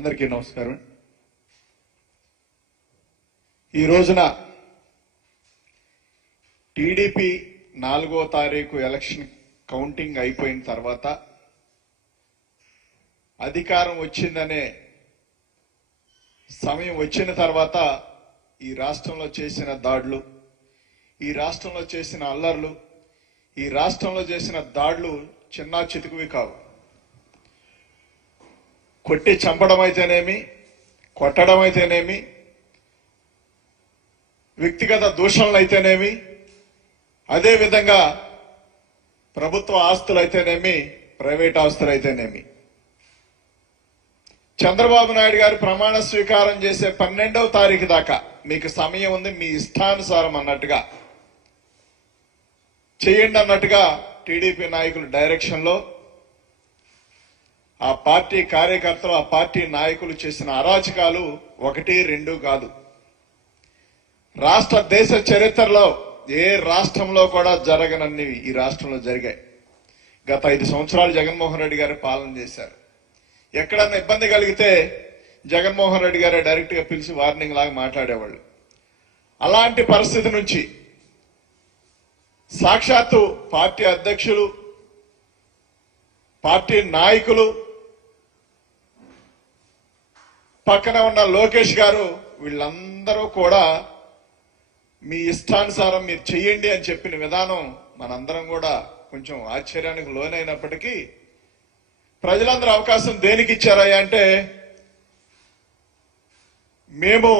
అందరికీ నమస్కారం. ఈ రోజున టీడీపీ 4వ తారీఖు ఎలక్షన్ కౌంటింగ్ అయిపోయిన తర్వాత అధికారం వచ్చిందనే సమయం వచ్చిన తర్వాత ఈ రాష్ట్రంలో చేసిన దాడులు, ఈ రాష్ట్రంలో చేసిన అల్లర్లు, ఈ రాష్ట్రంలో చేసిన దాడులు చిన్న చితుకువి కావు. కొట్టి చంపడం అయితేనేమి, కొట్టడం అయితేనేమి, వ్యక్తిగత దూషణలు అయితేనేమి, అదేవిధంగా ప్రభుత్వ ఆస్తులు అయితేనేమి, ప్రైవేట్ ఆస్తులు అయితేనేమి. చంద్రబాబు నాయుడు గారు ప్రమాణ స్వీకారం చేసే 12వ తారీఖు దాకా మీకు సమయం ఉంది, మీ ఇష్టానుసారం అన్నట్టుగా చేయండి అన్నట్టుగా టీడీపీ నాయకుల డైరెక్షన్ లో ఆ పార్టీ కార్యకర్తలు, ఆ పార్టీ నాయకులు చేసిన అరాచకాలు 1, 2 కాదు. రాష్ట్ర దేశ చరిత్రలో ఏ రాష్ట్రంలో కూడా జరగనన్ని ఈ రాష్ట్రంలో జరిగాయి. గత 5 సంవత్సరాలు జగన్మోహన్ రెడ్డి గారు పాలన చేశారు. ఎక్కడన్నా ఇబ్బంది కలిగితే జగన్మోహన్ రెడ్డి గారే డైరెక్ట్ గా పిలిచి వార్నింగ్ లాగా మాట్లాడేవాళ్ళు. అలాంటి పరిస్థితి నుంచి సాక్షాత్తు పార్టీ అధ్యక్షులు, పార్టీ నాయకులు, పక్కన ఉన్న లోకేష్ గారు వీళ్ళందరూ కూడా మీ ఇష్టానుసారం మీరు చెయ్యండి అని చెప్పిన విధానం మనందరం కూడా కొంచెం ఆశ్చర్యానికి లోనైనప్పటికీ ప్రజలందరూ అవకాశం దేనికి ఇచ్చారయ్యా అంటే, మేము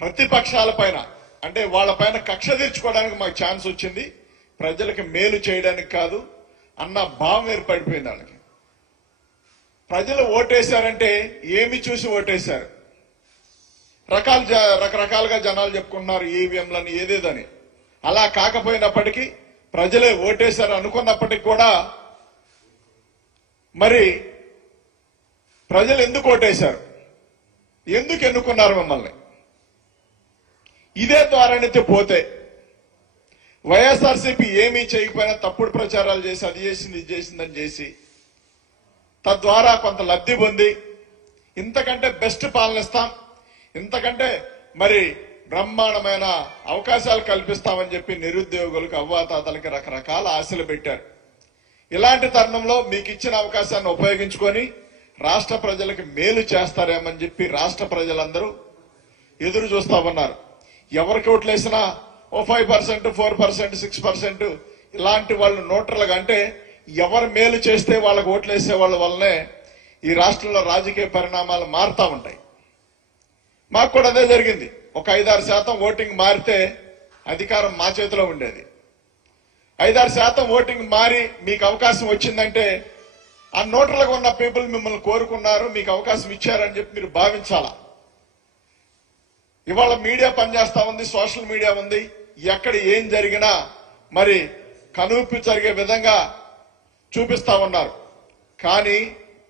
ప్రతిపక్షాల పైన అంటే వాళ్ళ పైన కక్ష తీర్చుకోవడానికి మాకు ఛాన్స్ వచ్చింది, ప్రజలకు మేలు చేయడానికి కాదు అన్న భావం ఏర్పడిపోయింది వాళ్ళకి. ప్రజలు ఓటేశారంటే ఏమి చూసి ఓటేశారు? రకరకాలుగా జనాలు చెప్పుకుంటున్నారు, ఈవీఎంలని ఏదేదని. అలా కాకపోయినప్పటికీ ప్రజలే ఓటేశారు అనుకున్నప్పటికీ కూడా మరి ప్రజలు ఎందుకు ఓటేశారు, ఎందుకు ఎన్నుకున్నారు మిమ్మల్ని? ఇదే ద్వారానైతే పోతే వైఎస్ఆర్సీపీ ఏమీ చేయకపోయినా తప్పుడు ప్రచారాలు చేసి అది చేసింది ఇది చేసిందని చేసి తద్వారా కొంత లబ్ధి పొంది ఇంతకంటే బెస్ట్ పాలన ఇస్తాం, ఇంతకంటే మరి బ్రహ్మాండమైన అవకాశాలు కల్పిస్తామని చెప్పి నిరుద్యోగులకు, అవ్వాతాతలకి రకరకాల ఆశలు పెట్టారు. ఇలాంటి తరుణంలో మీకు ఇచ్చిన అవకాశాన్ని ఉపయోగించుకొని రాష్ట్ర ప్రజలకు మేలు చేస్తారేమని చెప్పి రాష్ట్ర ప్రజలందరూ ఎదురు చూస్తా ఉన్నారు. ఎవరికి ఓట్లేసినా ఓ 5%, 4%, 6% ఇలాంటి వాళ్ళు నోటర్లుగా అంటే ఎవరు మేలు చేస్తే వాళ్ళకు ఓట్లేసే వాళ్ళ వల్లనే ఈ రాష్ట్రంలో రాజకీయ పరిణామాలు మారుతా ఉంటాయి. మాకు కూడా అదే జరిగింది. ఒక 5-6% ఓటింగ్ మారితే అధికారం మా చేతిలో ఉండేది. 5-6% ఓటింగ్ మారి మీకు అవకాశం వచ్చిందంటే ఆ నోటర్లుగా ఉన్న పీపుల్ మిమ్మల్ని కోరుకున్నారు, మీకు అవకాశం ఇచ్చారని చెప్పి మీరు భావించాలా. ఇవాళ మీడియా పనిచేస్తా ఉంది, సోషల్ మీడియా ఉంది. ఎక్కడ ఏం జరిగినా మరి కనువిప్పు జరిగే విధంగా చూపిస్తా ఉన్నారు. కానీ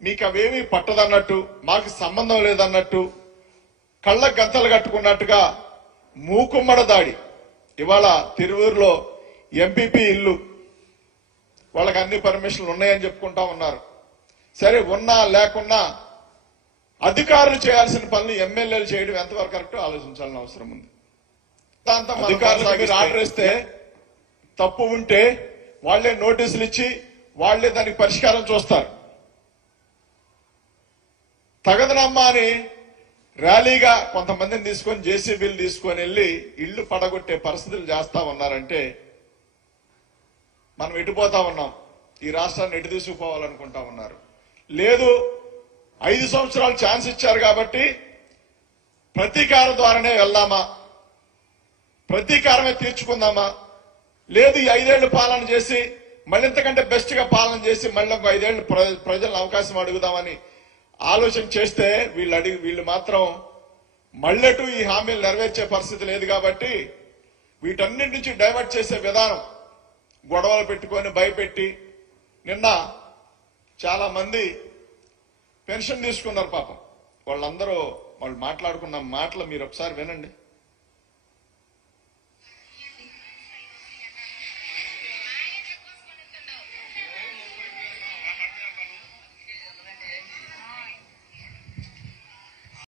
మీకు అవేమీ పట్టదన్నట్టు, మాకు సంబంధం లేదన్నట్టు, కళ్ళకు గంతలు కట్టుకున్నట్టుగా మూకుమ్మడ దాడి. ఇవాళ తిరువూరులో ఎంపీపీ ఇల్లు, వాళ్ళకి అన్ని పర్మిషన్లు ఉన్నాయని చెప్పుకుంటా ఉన్నారు. సరే, ఉన్నా లేకున్నా అధికారులు చేయాల్సిన పనులు ఎమ్మెల్యేలు చేయడం ఎంతవరకు కరెక్ట్ ఆలోచించాల్సిన అవసరం ఉంది. దాంతో అధికారులకు మీరు ఆర్డర్ ఇస్తే తప్పు ఉంటే వాళ్లే నోటీసులు ఇచ్చి వాళ్లే దానికి పరిష్కారం చూస్తారు. తగదనమ్మా అని ర్యాలీగా కొంతమందిని తీసుకొని జేసీబీలు తీసుకొని వెళ్లి ఇళ్లు పడగొట్టే పరిస్థితులు చేస్తా ఉన్నారంటే మనం ఎటుపోతా ఉన్నాం? ఈ రాష్ట్రాన్ని ఎటు తీసుకుపోవాలనుకుంటా ఉన్నారు. లేదు, 5 సంవత్సరాలు ఛాన్స్ ఇచ్చారు కాబట్టి ప్రతీకారం ద్వారానే వెళ్దామా, ప్రతీకారమే తీర్చుకుందామా? లేదు, ఈ 5 ఏళ్లు పాలన చేసి మళ్ళీ ఇంతకంటే బెస్ట్ గా పాలన చేసి మళ్ళీ ఒక 5 ఏళ్లు ప్రజలను అవకాశం అడుగుదామని ఆలోచన చేస్తే వీళ్ళు మాత్రం మళ్ళెటు ఈ హామీలు నెరవేర్చే పరిస్థితి లేదు. కాబట్టి వీటన్నిటి నుంచి డైవర్ట్ చేసే విధానం, గొడవలు పెట్టుకొని భయపెట్టి, నిన్న చాలా మంది పెన్షన్ తీసుకున్నారు పాపం. వాళ్ళు మాట్లాడుకున్న మాటలు మీరు ఒకసారి వినండి.